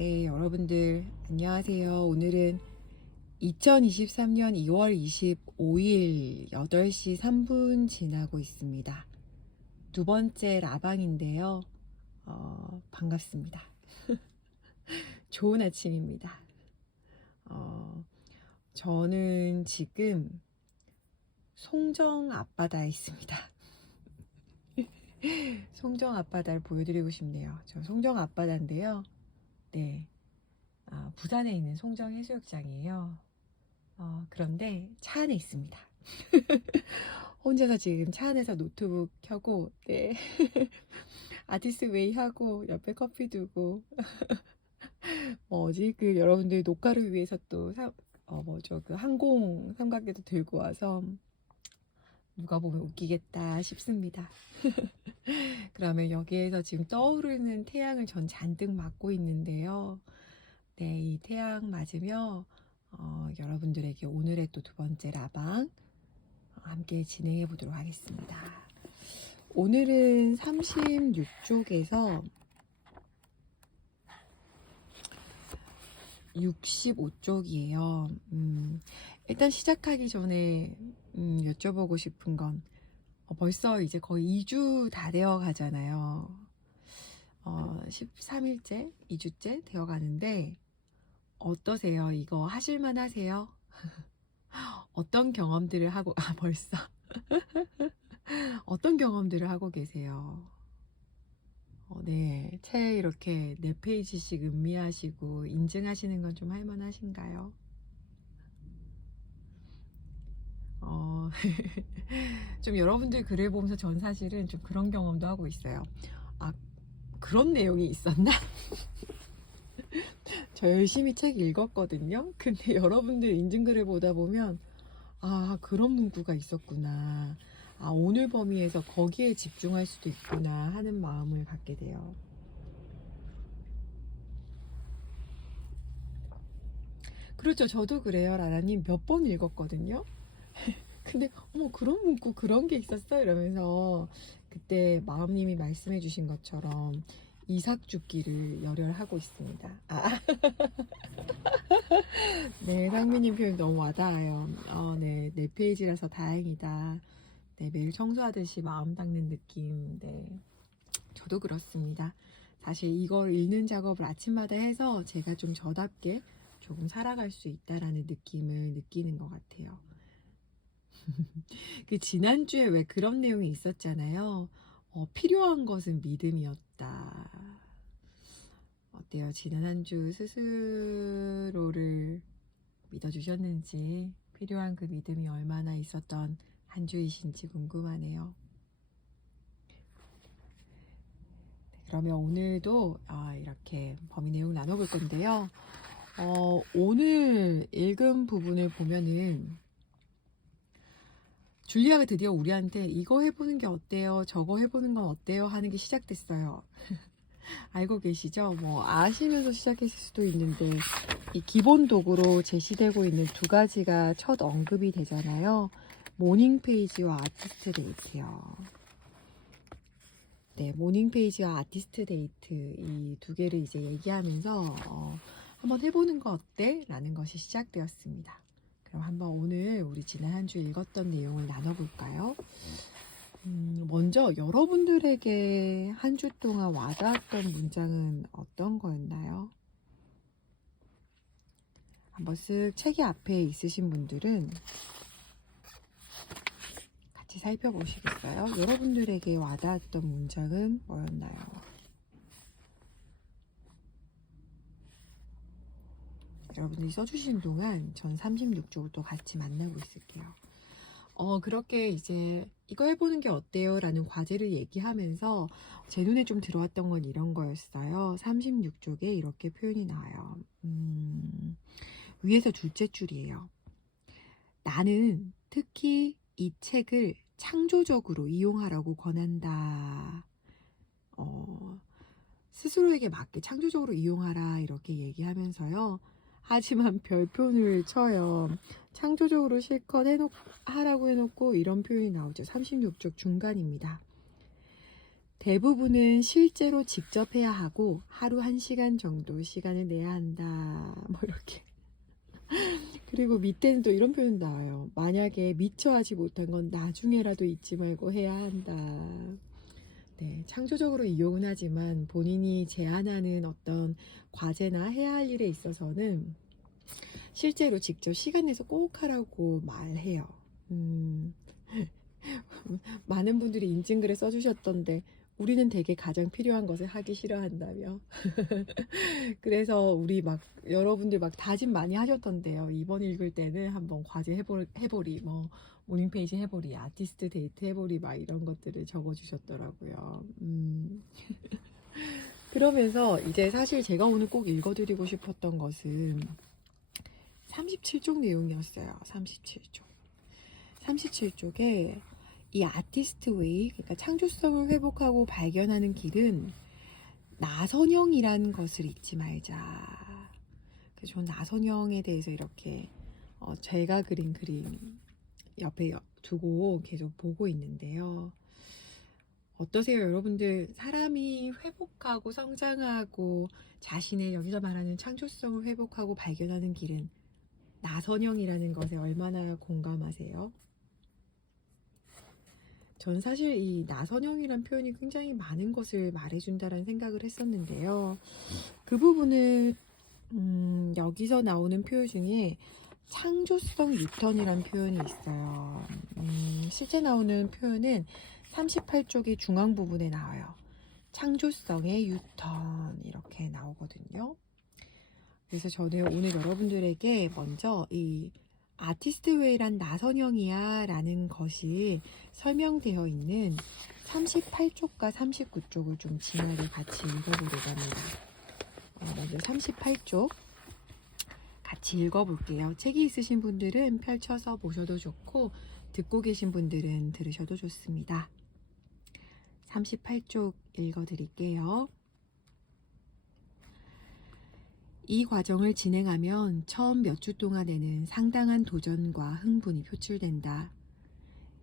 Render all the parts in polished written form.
네, 여러분들 안녕하세요. 오늘은 2023년 2월 25일 8시 3분 지나고 있습니다. 두 번째 라방인데요. 반갑습니다. 좋은 아침입니다. 저는 지금 송정 앞바다에 있습니다. 송정 앞바다를 보여드리고 싶네요. 저 송정 앞바다인데요. 네, 부산에 있는 송정 해수욕장이에요. 그런데 차 안에 있습니다. 혼자서 지금 차 안에서 노트북 켜고, 네. 아티스트 웨이 하고, 옆에 커피 두고, 여러분들 녹화를 위해서 또, 그 항공 삼각대도 들고 와서, 누가 보면 웃기겠다 싶습니다. 그러면 여기에서 지금 떠오르는 태양을 전 잔뜩 맞고 있는데요. 네, 이 태양 맞으며, 여러분들에게 오늘의 또 두 번째 라방, 함께 진행해 보도록 하겠습니다. 오늘은 36쪽에서 65쪽이에요. 일단 시작하기 전에 여쭤보고 싶은 건 벌써 이제 거의 2주 다 되어 가잖아요. 13일째, 2주째 되어 가는데 어떠세요? 이거 하실만 하세요? 어떤 경험들을 하고 벌써 어떤 경험들을 하고 계세요? 네, 책 이렇게 4페이지씩 음미하시고 인증하시는 건 좀 할만하신가요? 좀 여러분들 글을 보면서 전 사실은 좀 그런 경험도 하고 있어요. 아, 그런 내용이 있었나? 저 열심히 책 읽었거든요. 근데 여러분들 인증글을 보다 보면 그런 문구가 있었구나. 오늘 범위에서 거기에 집중할 수도 있구나 하는 마음을 갖게 돼요. 그렇죠. 저도 그래요. 라라님 몇 번 읽었거든요. 근데 그런 문구 그런 게 있었어 이러면서 그때 마음님이 말씀해 주신 것처럼 이삭죽기를 열혈하고 있습니다. 네, 상민님 표현 너무 와닿아요. 네, 4페이지라서 다행이다. 네, 매일 청소하듯이 마음 닦는 느낌. 네, 저도 그렇습니다. 사실 이걸 읽는 작업을 아침마다 해서 제가 좀 저답게 조금 살아갈 수 있다라는 느낌을 느끼는 것 같아요. 그 지난주에 왜 그런 내용이 있었잖아요. 필요한 것은 믿음이었다. 어때요? 지난 한 주 스스로를 믿어주셨는지, 필요한 그 믿음이 얼마나 있었던 한 주이신지 궁금하네요. 그러면 오늘도 이렇게 범위 내용 나눠볼 건데요. 오늘 읽은 부분을 보면은 줄리아가 드디어 우리한테 이거 해보는 게 어때요? 저거 해보는 건 어때요? 하는 게 시작됐어요. 알고 계시죠? 아시면서 시작했을 수도 있는데 이 기본 도구로 제시되고 있는 두 가지가 첫 언급이 되잖아요. 모닝 페이지와 아티스트 데이트요. 네, 모닝 페이지와 아티스트 데이트 이 두 개를 이제 얘기하면서 한번 해보는 거 어때? 라는 것이 시작되었습니다. 그럼 한번 오늘 우리 지난 한 주 읽었던 내용을 나눠볼까요? 먼저 여러분들에게 한 주 동안 와닿았던 문장은 어떤 거였나요? 한번 쓱 책이 앞에 있으신 분들은 같이 살펴보시겠어요? 여러분들에게 와닿았던 문장은 뭐였나요? 여러분들이 써주신 동안 전 36쪽을 또 같이 만나고 있을게요. 그렇게 이제 이거 해보는 게 어때요? 라는 과제를 얘기하면서 제 눈에 좀 들어왔던 건 이런 거였어요. 36쪽에 이렇게 표현이 나와요. 위에서 둘째 줄이에요. 나는 특히 이 책을 창조적으로 이용하라고 권한다. 스스로에게 맞게 창조적으로 이용하라 이렇게 얘기하면서요. 하지만 별표를 쳐요. 창조적으로 실컷 하라고 해놓고 이런 표현이 나오죠. 36쪽 중간입니다. 대부분은 실제로 직접 해야 하고 하루 1시간 정도 시간을 내야 한다. 뭐 이렇게. 그리고 밑에는 또 이런 표현 나와요. 만약에 미처 하지 못한 건 나중에라도 잊지 말고 해야 한다. 네, 창조적으로 이용은 하지만 본인이 제안하는 어떤 과제나 해야 할 일에 있어서는 실제로 직접 시간 내서 꼭 하라고 말해요. 많은 분들이 인증글에 써주셨던데 우리는 되게 가장 필요한 것을 하기 싫어한다며. 그래서 우리 막 여러분들 막 다짐 많이 하셨던데요. 이번 읽을 때는 한번 과제 해보리, 뭐 모닝 페이지 해보리, 아티스트 데이트 해보리 막 이런 것들을 적어주셨더라고요. 그러면서 이제 사실 제가 오늘 꼭 읽어드리고 싶었던 것은 37쪽 내용이었어요. 37쪽. 37쪽에 이 아티스트 웨이, 그러니까 창조성을 회복하고 발견하는 길은 나선형이라는 것을 잊지 말자. 그래서 전 나선형에 대해서 이렇게 제가 그린 그림 옆에 두고 계속 보고 있는데요. 어떠세요, 여러분들? 사람이 회복하고 성장하고 자신의 여기서 말하는 창조성을 회복하고 발견하는 길은 나선형이라는 것에 얼마나 공감하세요? 전 사실 이 나선형이란 표현이 굉장히 많은 것을 말해준다는 생각을 했었는데요. 그 부분을 여기서 나오는 표현 중에 창조성 유턴이란 표현이 있어요. 실제 나오는 표현은 38쪽의 중앙 부분에 나와요. 창조성의 유턴 이렇게 나오거든요. 그래서 저는 오늘 여러분들에게 먼저 이 아티스트 웨이란 나선형이야 라는 것이 설명되어 있는 38쪽과 39쪽을 좀 진하게 같이 읽어보려고 합니다. 먼저 38쪽 같이 읽어볼게요. 책이 있으신 분들은 펼쳐서 보셔도 좋고 듣고 계신 분들은 들으셔도 좋습니다. 38쪽 읽어드릴게요. 이 과정을 진행하면 처음 몇 주 동안에는 상당한 도전과 흥분이 표출된다.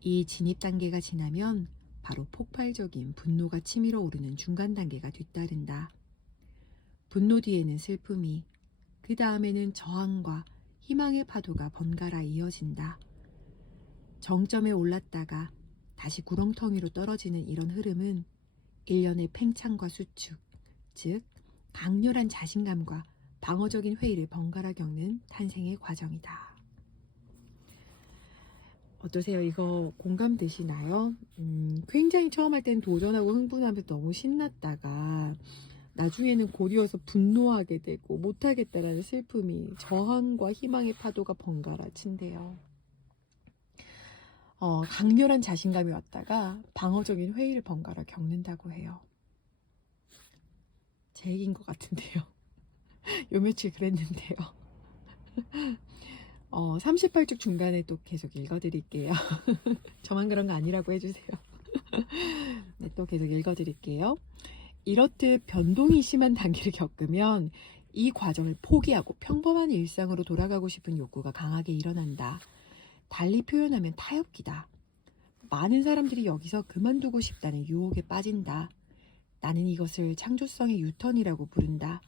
이 진입 단계가 지나면 바로 폭발적인 분노가 치밀어 오르는 중간 단계가 뒤따른다. 분노 뒤에는 슬픔이, 그 다음에는 저항과 희망의 파도가 번갈아 이어진다. 정점에 올랐다가 다시 구렁텅이로 떨어지는 이런 흐름은 일련의 팽창과 수축, 즉 강렬한 자신감과 방어적인 회의를 번갈아 겪는 탄생의 과정이다. 어떠세요? 이거 공감되시나요? 굉장히 처음 할 때는 도전하고 흥분하면서 너무 신났다가 나중에는 곧이어서 분노하게 되고 못하겠다라는 슬픔이, 저항과 희망의 파도가 번갈아 친대요. 강렬한 자신감이 왔다가 방어적인 회의를 번갈아 겪는다고 해요. 제 얘기인 것 같은데요. 요 며칠 그랬는데요. 38쪽 중간에 또 계속 읽어드릴게요. 저만 그런 거 아니라고 해주세요. 네, 또 계속 읽어드릴게요. 이렇듯 변동이 심한 단계를 겪으면 이 과정을 포기하고 평범한 일상으로 돌아가고 싶은 욕구가 강하게 일어난다. 달리 표현하면 타협기다. 많은 사람들이 여기서 그만두고 싶다는 유혹에 빠진다. 나는 이것을 창조성의 유턴이라고 부른다.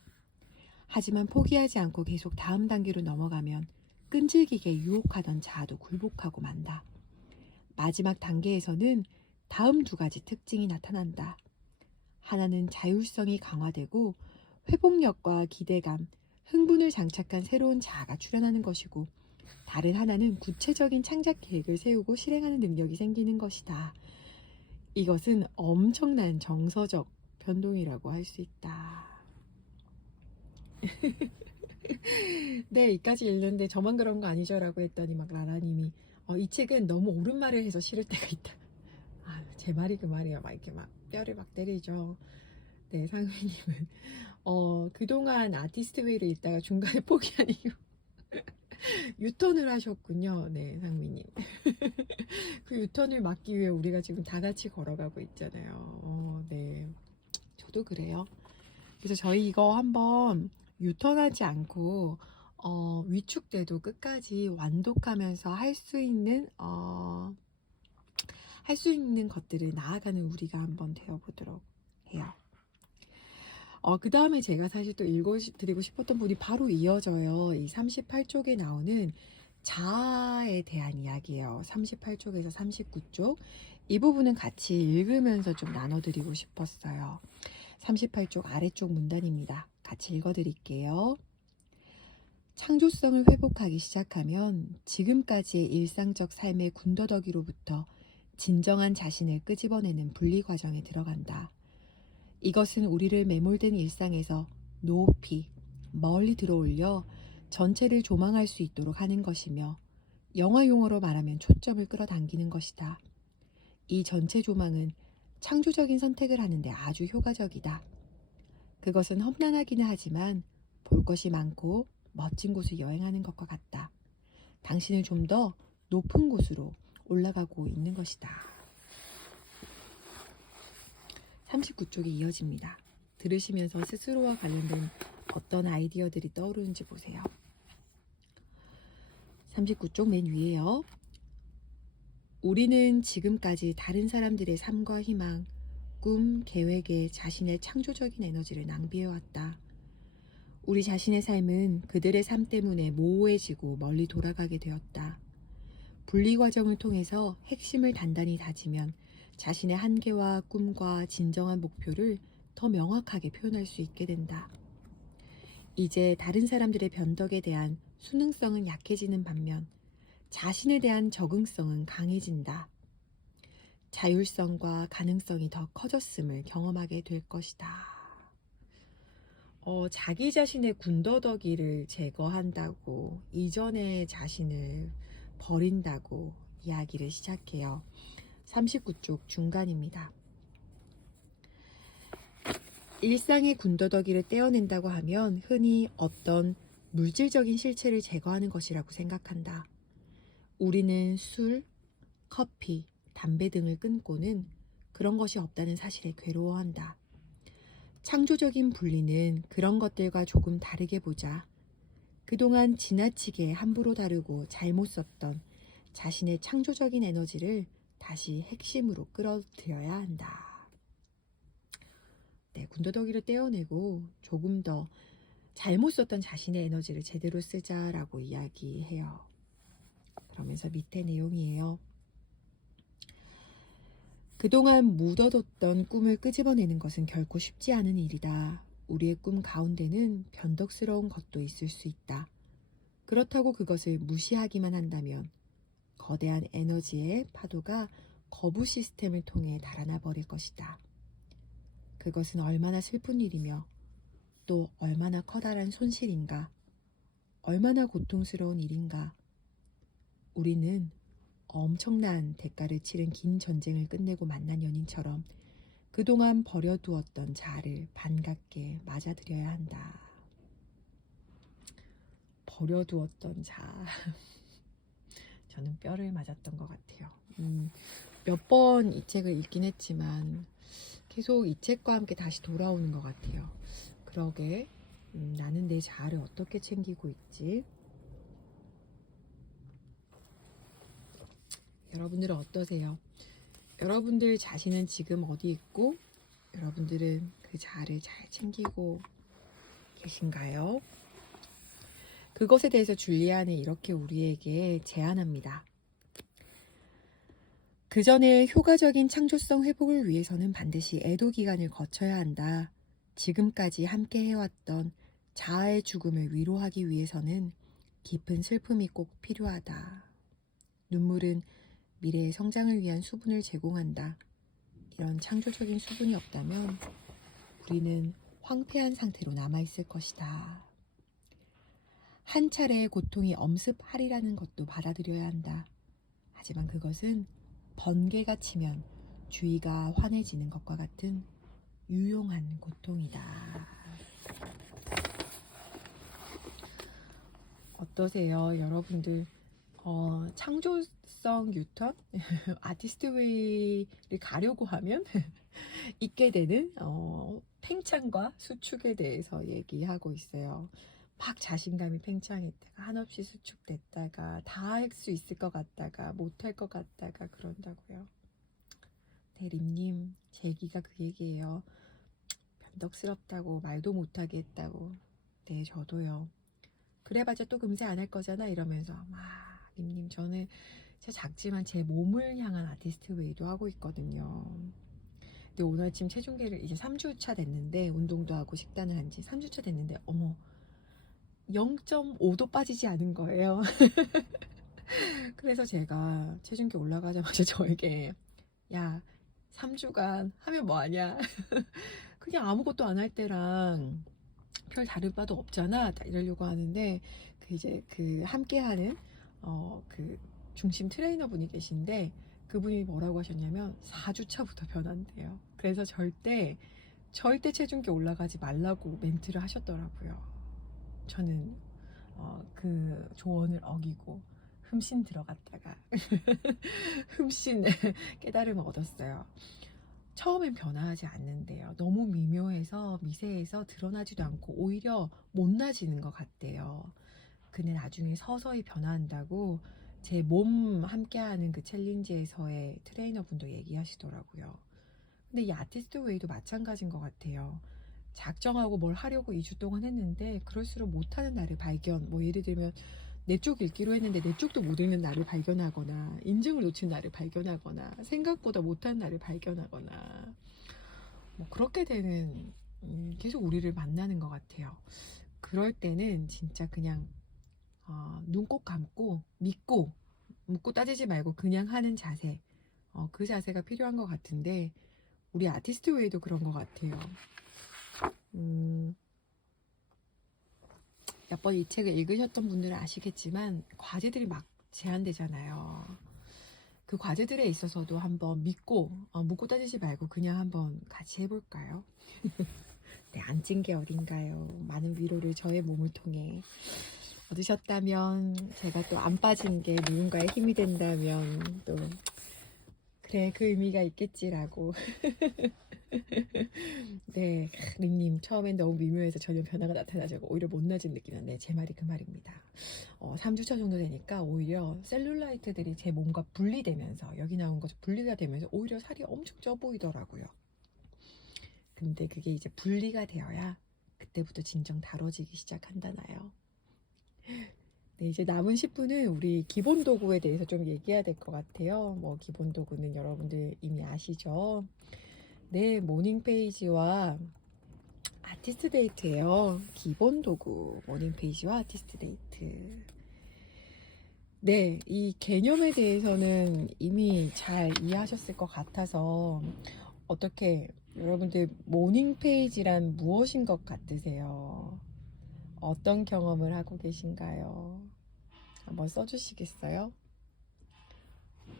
하지만 포기하지 않고 계속 다음 단계로 넘어가면 끈질기게 유혹하던 자아도 굴복하고 만다. 마지막 단계에서는 다음 두 가지 특징이 나타난다. 하나는 자율성이 강화되고 회복력과 기대감, 흥분을 장착한 새로운 자아가 출현하는 것이고, 다른 하나는 구체적인 창작 계획을 세우고 실행하는 능력이 생기는 것이다. 이것은 엄청난 정서적 변동이라고 할 수 있다. 네, 이까지 읽는데 저만 그런 거 아니죠? 라고 했더니 막 라라님이 이 책은 너무 옳은 말을 해서 싫을 때가 있다. 제 말이 그 말이에요. 막 이렇게 막 뼈를 막 때리죠. 네, 상미님은 그동안 아티스트 웨이를 읽다가 중간에 포기한 이유 유턴을 하셨군요. 네, 상미님. 그 유턴을 막기 위해 우리가 지금 다 같이 걸어가고 있잖아요. 네, 저도 그래요. 그래서 저희 이거 한번 유턴하지 않고 위축돼도 끝까지 완독하면서 할 수 있는 할 수 있는 것들을 나아가는 우리가 한번 되어보도록 해요. 그 다음에 제가 사실 또 읽어드리고 싶었던 부분이 바로 이어져요. 이 38쪽에 나오는 자아에 대한 이야기예요. 38쪽에서 39쪽. 이 부분은 같이 읽으면서 좀 나눠드리고 싶었어요. 38쪽 아래쪽 문단입니다. 같이 읽어드릴게요. 창조성을 회복하기 시작하면 지금까지의 일상적 삶의 군더더기로부터 진정한 자신을 끄집어내는 분리 과정에 들어간다. 이것은 우리를 매몰된 일상에서 높이, 멀리 들어올려 전체를 조망할 수 있도록 하는 것이며 영화 용어로 말하면 초점을 끌어당기는 것이다. 이 전체 조망은 창조적인 선택을 하는데 아주 효과적이다. 그것은 험난하기는 하지만 볼 것이 많고 멋진 곳을 여행하는 것과 같다. 당신을 좀 더 높은 곳으로 올라가고 있는 것이다. 39쪽이 이어집니다. 들으시면서 스스로와 관련된 어떤 아이디어들이 떠오르는지 보세요. 39쪽 맨 위에요. 우리는 지금까지 다른 사람들의 삶과 희망, 꿈, 계획에 자신의 창조적인 에너지를 낭비해왔다. 우리 자신의 삶은 그들의 삶 때문에 모호해지고 멀리 돌아가게 되었다. 분리 과정을 통해서 핵심을 단단히 다지면 자신의 한계와 꿈과 진정한 목표를 더 명확하게 표현할 수 있게 된다. 이제 다른 사람들의 변덕에 대한 순응성은 약해지는 반면 자신에 대한 적응성은 강해진다. 자율성과 가능성이 더 커졌음을 경험하게 될 것이다. 자기 자신의 군더더기를 제거한다고, 이전의 자신을 버린다고 이야기를 시작해요. 39쪽 중간입니다. 일상의 군더더기를 떼어낸다고 하면 흔히 어떤 물질적인 실체를 제거하는 것이라고 생각한다. 우리는 술, 커피, 담배 등을 끊고는 그런 것이 없다는 사실에 괴로워한다. 창조적인 분리는 그런 것들과 조금 다르게 보자. 그동안 지나치게 함부로 다루고 잘못 썼던 자신의 창조적인 에너지를 다시 핵심으로 끌어들여야 한다. 네, 군더더기를 떼어내고 조금 더 잘못 썼던 자신의 에너지를 제대로 쓰자라고 이야기해요. 그러면서 밑에 내용이에요. 그동안 묻어뒀던 꿈을 끄집어내는 것은 결코 쉽지 않은 일이다. 우리의 꿈 가운데는 변덕스러운 것도 있을 수 있다. 그렇다고 그것을 무시하기만 한다면 거대한 에너지의 파도가 거부 시스템을 통해 달아나 버릴 것이다. 그것은 얼마나 슬픈 일이며 또 얼마나 커다란 손실인가, 얼마나 고통스러운 일인가. 우리는 엄청난 대가를 치른 긴 전쟁을 끝내고 만난 연인처럼 그동안 버려두었던 자아를 반갑게 맞아들여야 한다. 버려두었던 자아. 저는 뼈를 맞았던 것 같아요. 몇 번 이 책을 읽긴 했지만 계속 이 책과 함께 다시 돌아오는 것 같아요. 그러게 나는 내 자아를 어떻게 챙기고 있지? 여러분들은 어떠세요? 여러분들 자신은 지금 어디 있고 여러분들은 그 자아를 잘 챙기고 계신가요? 그것에 대해서 줄리안은 이렇게 우리에게 제안합니다. 그 전에 효과적인 창조성 회복을 위해서는 반드시 애도 기간을 거쳐야 한다. 지금까지 함께 해왔던 자아의 죽음을 위로하기 위해서는 깊은 슬픔이 꼭 필요하다. 눈물은 미래의 성장을 위한 수분을 제공한다. 이런 창조적인 수분이 없다면 우리는 황폐한 상태로 남아있을 것이다. 한 차례의 고통이 엄습하리라는 것도 받아들여야 한다. 하지만 그것은 번개가 치면 주위가 환해지는 것과 같은 유용한 고통이다. 어떠세요? 여러분들 창조성 유턴? 아티스트 웨이를 가려고 하면 있게 되는 팽창과 수축에 대해서 얘기하고 있어요. 막 자신감이 팽창했다가 한없이 수축됐다가 다 할 수 있을 것 같다가 못할 것 같다가 그런다고요. 대림님, 제 얘기가 그 얘기예요. 변덕스럽다고 말도 못하게 했다고. 네, 저도요. 그래봤자 또 금세 안 할 거잖아 이러면서 막 림님 저는 진짜 작지만 제 몸을 향한 아티스트 웨이도 하고 있거든요. 근데 오늘 아침 체중계를 이제 3주차 됐는데 운동도 하고 식단을 한 지 3주차 됐는데 어머 0.5도 빠지지 않은 거예요. 그래서 제가 체중계 올라가자마자 저에게 야 3주간 하면 뭐하냐 그냥 아무것도 안 할 때랑 별 다른 바도 없잖아 이러려고 하는데 그 이제 그 함께하는 그 중심 트레이너 분이 계신데 그분이 뭐라고 하셨냐면 4주차부터 변한대요. 그래서 절대 체중계 올라가지 말라고 멘트를 하셨더라고요. 저는 그 조언을 어기고 흠씬 들어갔다가 흠씬 깨달음을 얻었어요. 처음엔 변화하지 않는데요. 너무 미묘해서 미세해서 드러나지도 않고 오히려 못나지는 것 같대요. 근데 나중에 서서히 변화한다고 제 몸 함께하는 그 챌린지에서의 트레이너분도 얘기하시더라고요. 근데 이 아티스트 웨이도 마찬가지인 것 같아요. 작정하고 뭘 하려고 2주 동안 했는데 그럴수록 못하는 나를 발견, 뭐 예를 들면 내 쪽 읽기로 했는데 내 쪽도 못 읽는 나를 발견하거나 인증을 놓친 나를 발견하거나 생각보다 못하는 나를 발견하거나 뭐 그렇게 되는 계속 우리를 만나는 것 같아요. 그럴 때는 진짜 그냥 눈 꼭 감고 믿고 묻고 따지지 말고 그냥 하는 자세 그 자세가 필요한 것 같은데 우리 아티스트 웨이도 그런 것 같아요. 몇 번 이 책을 읽으셨던 분들은 아시겠지만 과제들이 막 제한되잖아요. 그 과제들에 있어서도 한번 믿고 묻고 따지지 말고 그냥 한번 같이 해볼까요? 네, 안 찐 게 어딘가요? 많은 위로를 저의 몸을 통해 얻으셨다면 제가 또 안 빠진 게 누군가의 힘이 된다면 또 그래 그 의미가 있겠지라고 네, 림님 처음엔 너무 미묘해서 전혀 변화가 나타나지 않고 오히려 못나진 느끼는 네, 제 말이 그 말입니다. 3주차 정도 되니까 오히려 셀룰라이트들이 제 몸과 분리되면서 여기 나온 것 분리가 되면서 오히려 살이 엄청 쪄 보이더라고요. 근데 그게 이제 분리가 되어야 그때부터 진정 다뤄지기 시작한다나요. 네, 이제 남은 10분은 우리 기본 도구에 대해서 좀 얘기해야 될 것 같아요. 뭐 기본 도구는 여러분들 이미 아시죠? 네, 모닝 페이지와 아티스트 데이트예요. 기본 도구 모닝 페이지와 아티스트 데이트. 네, 이 개념에 대해서는 이미 잘 이해하셨을 것 같아서 어떻게 여러분들 모닝 페이지란 무엇인 것 같으세요? 어떤 경험을 하고 계신가요? 한번 써주시겠어요?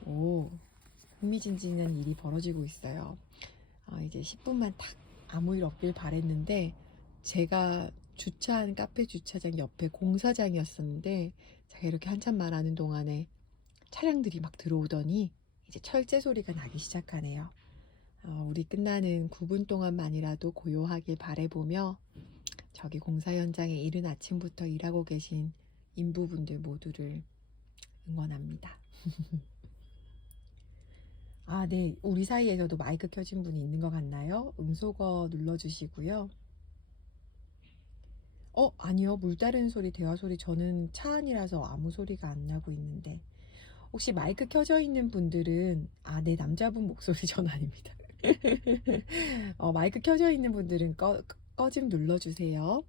오, 흥미진진한 일이 벌어지고 있어요. 이제 10분만 딱 아무 일 없길 바랬는데 제가 주차한 카페 주차장 옆에 공사장이었었는데 제가 이렇게 한참 말하는 동안에 차량들이 막 들어오더니 이제 철제 소리가 나기 시작하네요. 우리 끝나는 9분 동안만이라도 고요하길 바라보며 저기 공사 현장에 이른 아침부터 일하고 계신 인부분들 모두를 응원합니다. 네. 우리 사이에서도 마이크 켜진 분이 있는 것 같나요? 음소거 눌러주시고요. 아니요. 물 따르는 소리, 대화 소리 저는 차 안이라서 아무 소리가 안 나고 있는데 혹시 마이크 켜져 있는 분들은 네, 남자분 목소리 전 아닙니다. 마이크 켜져 있는 분들은 꺼짐 눌러주세요.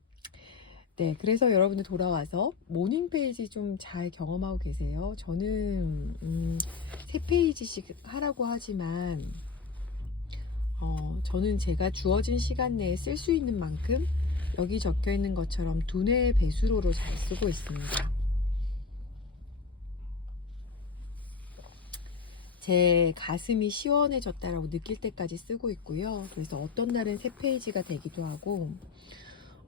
네, 그래서 여러분들 돌아와서 모닝 페이지 좀 잘 경험하고 계세요. 저는 3페이지씩 하라고 하지만 저는 제가 주어진 시간 내에 쓸 수 있는 만큼 여기 적혀 있는 것처럼 두뇌의 배수로로 잘 쓰고 있습니다. 제 가슴이 시원해졌다라고 느낄 때까지 쓰고 있고요. 그래서 어떤 날은 3페이지가 되기도 하고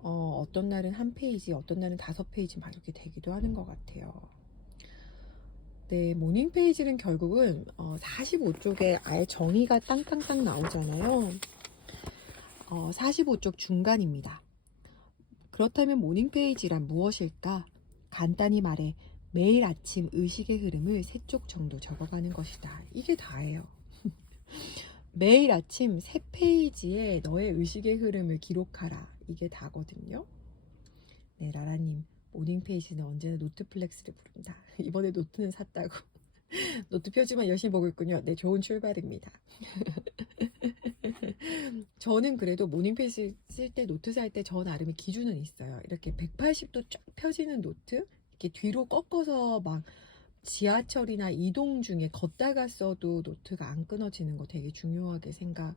어떤 날은 1페이지, 어떤 날은 5페이지 막 이렇게 되기도 하는 것 같아요. 네, 모닝 페이지는 결국은 45쪽에 아예 정의가 땅땅땅 나오잖아요. 45쪽 중간입니다. 그렇다면 모닝 페이지란 무엇일까? 간단히 말해 매일 아침 의식의 흐름을 3쪽 정도 적어가는 것이다. 이게 다예요. 매일 아침 새 페이지에 너의 의식의 흐름을 기록하라. 이게 다거든요. 네, 라라님. 모닝 페이지는 언제나 노트 플렉스를 부른다. 이번에 노트는 샀다고. 노트 표지만 열심히 보고 있군요. 네, 좋은 출발입니다. 저는 그래도 모닝 페이지 쓸 때, 노트 살 때 저 나름의 기준은 있어요. 이렇게 180도 쫙 펴지는 노트, 이렇게 뒤로 꺾어서 막 지하철이나 이동 중에 걷다가 써도 노트가 안 끊어지는 거 되게 중요하게 생각해요.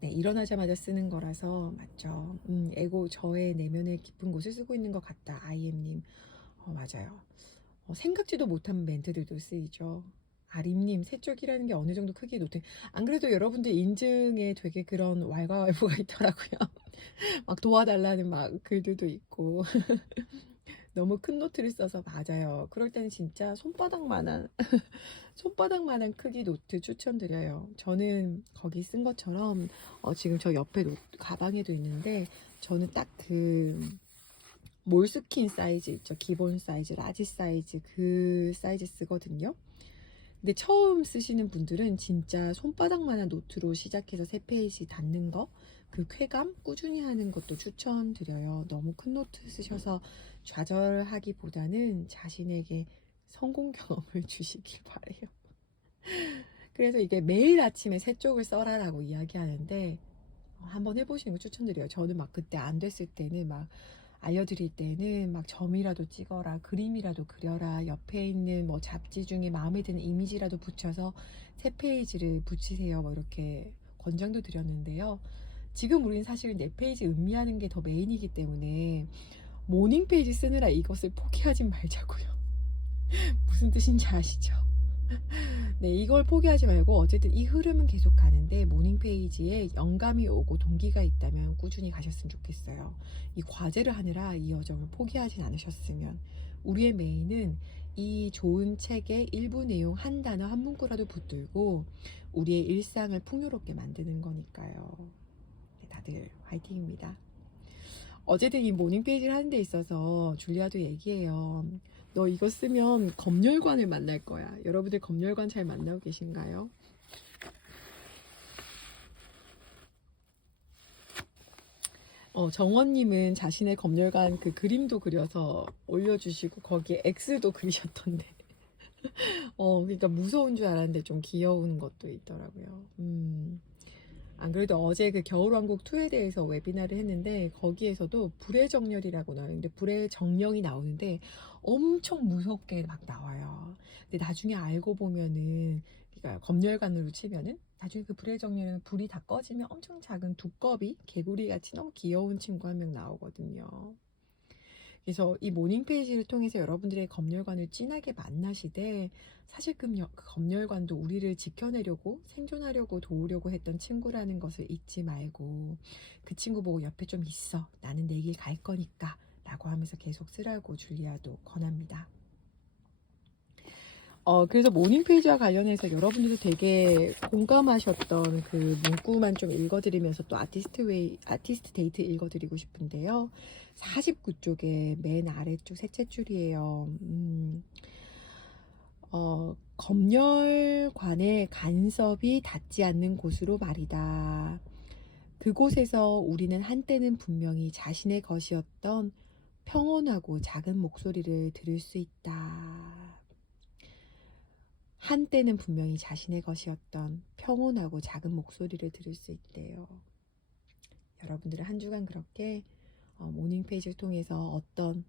네, 일어나자마자 쓰는 거라서 맞죠. 에고 저의 내면의 깊은 곳을 쓰고 있는 것 같다. IM님. 맞아요. 생각지도 못한 멘트들도 쓰이죠. 아림님, 새 쪽이라는 게 어느 정도 크기의 노트. 안 그래도 여러분들 인증에 되게 그런 왈가왈부가 있더라고요. 막 도와달라는 막 글들도 있고. 너무 큰 노트를 써서 맞아요. 그럴 때는 진짜 손바닥만한 손바닥만한 크기 노트 추천드려요. 저는 거기 쓴 것처럼 지금 저 옆에 가방에도 있는데 저는 딱 그 몰스킨 사이즈 있죠. 기본 사이즈, 라지 사이즈 그 사이즈 쓰거든요. 근데 처음 쓰시는 분들은 진짜 손바닥만한 노트로 시작해서 3페이지 닫는 거, 그 쾌감 꾸준히 하는 것도 추천드려요. 너무 큰 노트 쓰셔서 좌절하기보다는 자신에게 성공 경험을 주시길 바래요. 그래서 이게 매일 아침에 새 쪽을 써라라고 이야기하는데 한번 해보시는 거 추천드려요. 저는 막 그때 안 됐을 때는 막 알려드릴 때는 막 점이라도 찍어라, 그림이라도 그려라, 옆에 있는 뭐 잡지 중에 마음에 드는 이미지라도 붙여서 새 페이지를 붙이세요. 뭐 이렇게 권장도 드렸는데요. 지금 우리는 사실 내 페이지 음미하는 게 더 메인이기 때문에 모닝 페이지 쓰느라 이것을 포기하지 말자고요. 무슨 뜻인지 아시죠? 네, 이걸 포기하지 말고 어쨌든 이 흐름은 계속 가는데 모닝 페이지에 영감이 오고 동기가 있다면 꾸준히 가셨으면 좋겠어요. 이 과제를 하느라 이 여정을 포기하진 않으셨으면. 우리의 메인은 이 좋은 책의 일부 내용 한 단어 한 문구라도 붙들고 우리의 일상을 풍요롭게 만드는 거니까요. 네, 다들 화이팅입니다. 어쨌든 이 모닝 페이지를 하는 데 있어서 줄리아도 얘기해요. 너 이거 쓰면 검열관을 만날 거야. 여러분들 검열관 잘 만나고 계신가요? 정원님은 자신의 검열관 그 그림도 그려서 올려주시고 거기에 X도 그리셨던데. 그러니까 무서운 줄 알았는데 좀 귀여운 것도 있더라고요. 안 그래도 어제 그 겨울왕국 2에 대해서 웨비나를 했는데 거기에서도 불의 정렬이라고 나오는데 불의 정령이 나오는데 엄청 무섭게 막 나와요. 근데 나중에 알고 보면은 그러니까 검열관으로 치면은 나중에 그 불의 정렬은 불이 다 꺼지면 엄청 작은 두꺼비 개구리 같이 너무 귀여운 친구 한 명 나오거든요. 그래서 이 모닝 페이지를 통해서 여러분들의 검열관을 진하게 만나시되 사실 그 검열관도 우리를 지켜내려고 생존하려고 도우려고 했던 친구라는 것을 잊지 말고 그 친구 보고 옆에 좀 있어. 나는 내 길 갈 거니까 라고 하면서 계속 쓰라고 줄리아도 권합니다. 그래서 모닝 페이지와 관련해서 여러분들도 되게 공감하셨던 그 문구만 좀 읽어드리면서 또 아티스트 데이트 읽어드리고 싶은데요. 49쪽에 맨 아래쪽 셋째 줄이에요. 검열관의 간섭이 닿지 않는 곳으로 말이다. 그곳에서 우리는 한때는 분명히 자신의 것이었던 평온하고 작은 목소리를 들을 수 있다. 한때는 분명히 자신의 것이었던 평온하고 작은 목소리를 들을 수 있대요. 여러분들은 한 주간 그렇게 모닝 페이지를 통해서 어떤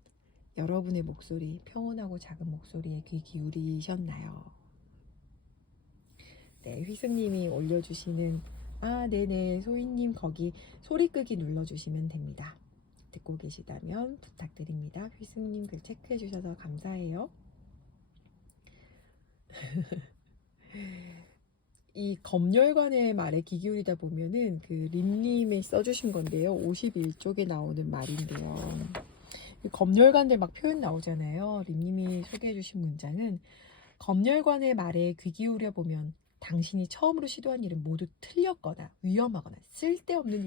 여러분의 목소리, 평온하고 작은 목소리에 귀 기울이셨나요? 네, 휘승님이 올려주시는 네네 소희님 거기 소리 끄기 눌러주시면 됩니다. 듣고 계시다면 부탁드립니다. 휘승님 글 체크해 주셔서 감사해요. 이 검열관의 말에 귀 기울이다 보면은 그 림님이 써주신 건데요. 51쪽에 나오는 말인데요. 검열관들 막 표현 나오잖아요. 림님이 소개해 주신 문장은 검열관의 말에 귀 기울여 보면 당신이 처음으로 시도한 일은 모두 틀렸거나 위험하거나 쓸데없는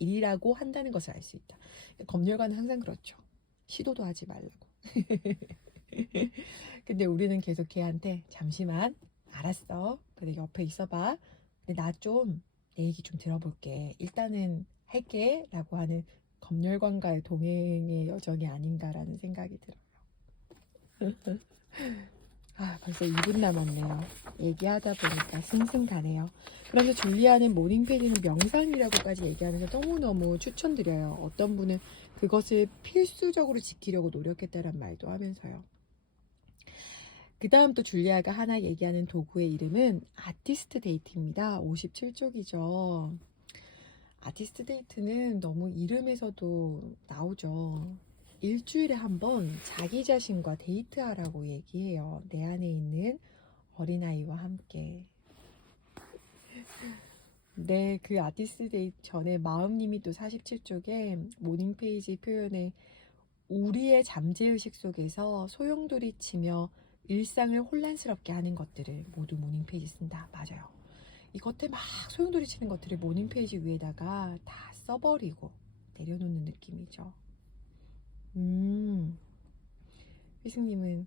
일이라고 한다는 것을 알 수 있다. 검열관은 항상 그렇죠. 시도도 하지 말라고. 근데 우리는 계속 걔한테 잠시만 알았어. 근데 옆에 있어봐. 근데 나 좀 내 얘기 좀 들어볼게. 일단은 할게. 라고 하는 검열관과의 동행의 여정이 아닌가라는 생각이 들어요. 아, 벌써 2분 남았네요. 얘기하다 보니까 싱싱 가네요. 그래서 줄리아는 모닝페이지는 명상이라고까지 얘기하는 게 너무너무 추천드려요. 어떤 분은 그것을 필수적으로 지키려고 노력했다란 말도 하면서요. 그 다음 또 줄리아가 하나 얘기하는 도구의 이름은 아티스트 데이트입니다. 57쪽이죠. 아티스트 데이트는 너무 이름에서도 나오죠. 일주일에 한 번 자기 자신과 데이트하라고 얘기해요. 내 안에 있는 어린아이와 함께. 네, 그 아티스트 데이트 전에 마음님이 또 47쪽에 모닝페이지 표현에 우리의 잠재의식 속에서 소용돌이치며 일상을 혼란스럽게 하는 것들을 모두 모닝페이지 쓴다. 맞아요. 이 겉에 막 소용돌이치는 것들을 모닝페이지 위에다가 다 써버리고 내려놓는 느낌이죠. 휘승님은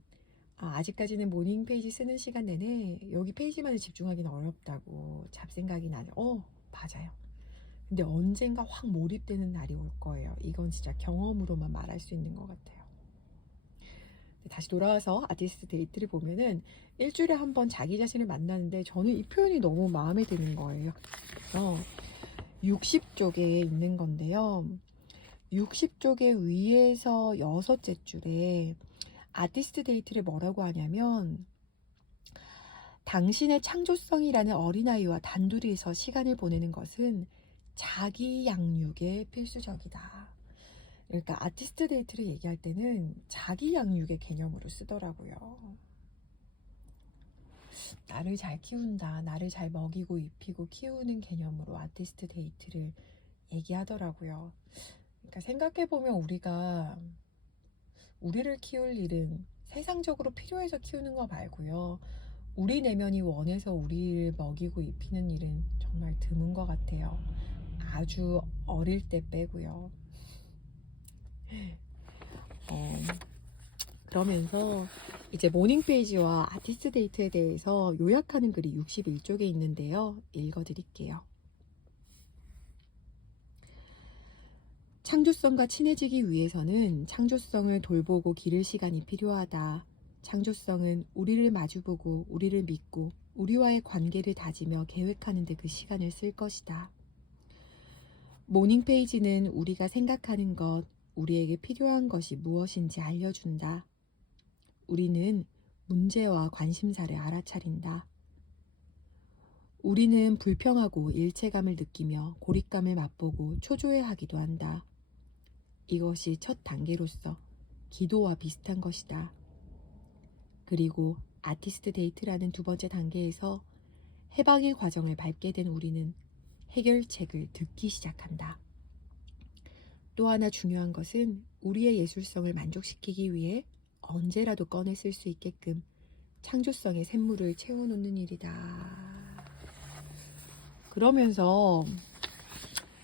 아직까지는 모닝페이지 쓰는 시간 내내 여기 페이지만을 집중하기는 어렵다고 잡생각이 나죠. 맞아요. 근데 언젠가 확 몰입되는 날이 올 거예요. 이건 진짜 경험으로만 말할 수 있는 것 같아요. 다시 돌아와서 아티스트 데이트를 보면은 일주일에 한 번 자기 자신을 만나는데 저는 이 표현이 너무 마음에 드는 거예요. 60쪽에 있는 건데요. 60쪽의 위에서 6째 줄에 아티스트 데이트를 뭐라고 하냐면 당신의 창조성이라는 어린아이와 단둘이서 시간을 보내는 것은 자기 양육에 필수적이다. 그러니까 아티스트 데이트를 얘기할 때는 자기 양육의 개념으로 쓰더라고요. 나를 잘 키운다, 나를 잘 먹이고 입히고 키우는 개념으로 아티스트 데이트를 얘기하더라고요. 그러니까 생각해보면 우리가 우리를 키울 일은 세상적으로 필요해서 키우는 거 말고요. 우리 내면이 원해서 우리를 먹이고 입히는 일은 정말 드문 것 같아요. 아주 어릴 때 빼고요. 그러면서 이제 모닝페이지와 아티스트 데이트에 대해서 요약하는 글이 61쪽에 있는데요. 읽어드릴게요. 창조성과 친해지기 위해서는 창조성을 돌보고 기를 시간이 필요하다. 창조성은 우리를 마주보고 우리를 믿고 우리와의 관계를 다지며 계획하는 데 그 시간을 쓸 것이다. 모닝페이지는 우리가 생각하는 것, 우리에게 필요한 것이 무엇인지 알려준다. 우리는 문제와 관심사를 알아차린다. 우리는 불평하고 일체감을 느끼며 고립감을 맛보고 초조해하기도 한다. 이것이 첫 단계로서 기도와 비슷한 것이다. 그리고 아티스트 데이트라는 두 번째 단계에서 해방의 과정을 밟게 된 우리는 해결책을 듣기 시작한다. 또 하나 중요한 것은 우리의 예술성을 만족시키기 위해 언제라도 꺼내 쓸 수 있게끔 창조성의 샘물을 채워놓는 일이다. 그러면서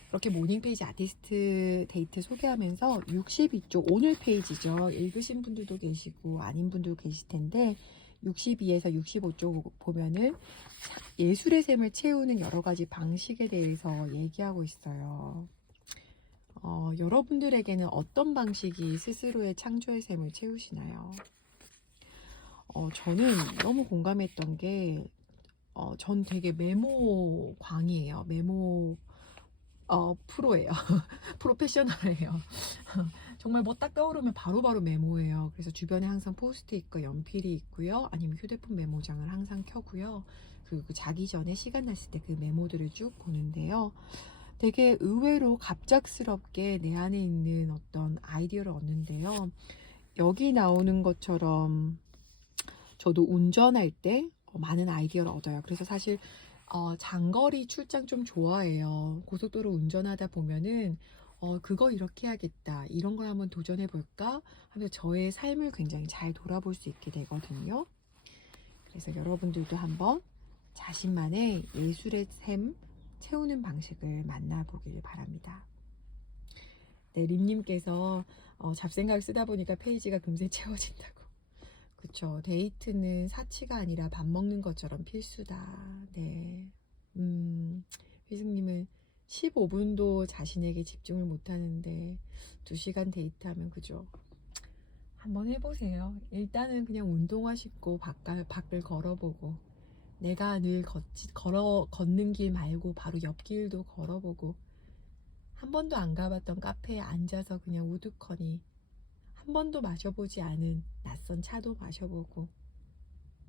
이렇게 모닝페이지 아티스트 데이트 소개하면서 62쪽 오늘 페이지죠. 읽으신 분들도 계시고 아닌 분도 계실 텐데 62에서 65쪽 보면은 예술의 샘을 채우는 여러 가지 방식에 대해서 얘기하고 있어요. 여러분들에게는 어떤 방식이 스스로의 창조의 샘을 채우시나요? 저는 너무 공감했던 게 전 되게 메모 광이에요. 메모 프로예요. 프로페셔널이에요. 정말 뭐 딱 떠오르면 바로바로 메모해요. 그래서 주변에 항상 포스트잇과 연필이 있고요. 아니면 휴대폰 메모장을 항상 켜고요. 그리고 자기 전에 시간 났을 때 그 메모들을 쭉 보는데요. 되게 의외로 갑작스럽게 내 안에 있는 어떤 아이디어를 얻는데요. 여기 나오는 것처럼 저도 운전할 때 많은 아이디어를 얻어요. 그래서 사실 장거리 출장 좀 좋아해요. 고속도로 운전하다 보면은 그거 이렇게 해야겠다. 이런 걸 한번 도전해 볼까? 하면서 저의 삶을 굉장히 잘 돌아볼 수 있게 되거든요. 그래서 여러분들도 한번 자신만의 예술의 샘 채우는 방식을 만나보길 바랍니다. 네, 림님께서 잡생각 쓰다 보니까 페이지가 금세 채워진다고. 그쵸. 데이트는 사치가 아니라 밥 먹는 것처럼 필수다. 네. 휘승님은 15분도 자신에게 집중을 못하는데 2시간 데이트하면 그죠? 한번 해보세요. 일단은 그냥 운동화신고 밖을 걸어보고 내가 늘 걷는 길 말고 바로 옆길도 걸어보고 한 번도 안 가봤던 카페에 앉아서 그냥 우두커니 한 번도 마셔보지 않은 낯선 차도 마셔보고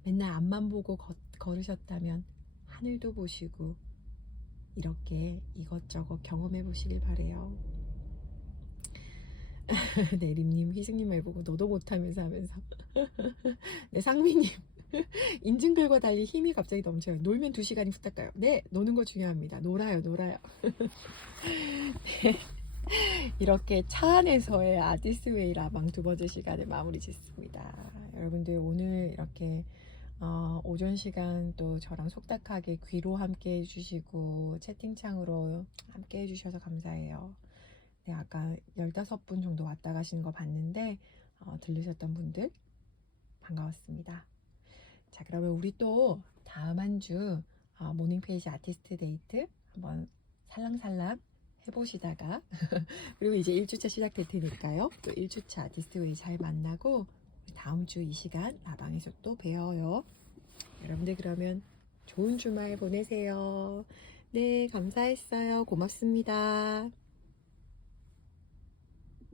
맨날 앞만 보고 걸으셨다면 하늘도 보시고 이렇게 이것저것 경험해 보시길 바래요. 내림님, 희승님 말 보고 너도 못하면서 하면서 네, 상미님 인증글과 달리 힘이 갑자기 넘쳐요. 놀면 2시간이 후딱 가요. 네, 노는 거 중요합니다. 놀아요. 네, 이렇게 차 안에서의 아티스트웨이 라방 2번째 시간을 마무리 짓습니다. 여러분들 오늘 이렇게 오전 시간 또 저랑 속닥하게 귀로 함께 해주시고 채팅창으로 함께 해주셔서 감사해요. 네, 아까 15분 정도 왔다 가시는 거 봤는데 들르셨던 분들 반가웠습니다. 자, 그러면 우리 또 다음 한 주 모닝페이지 아티스트 데이트 한번 살랑살랑 해보시다가 그리고 이제 1주차 시작될 테니까요. 또 1주차 아티스트 웨이 잘 만나고 다음 주 이 시간 라방에서 또 봬요. 여러분들 그러면 좋은 주말 보내세요. 네, 감사했어요. 고맙습니다.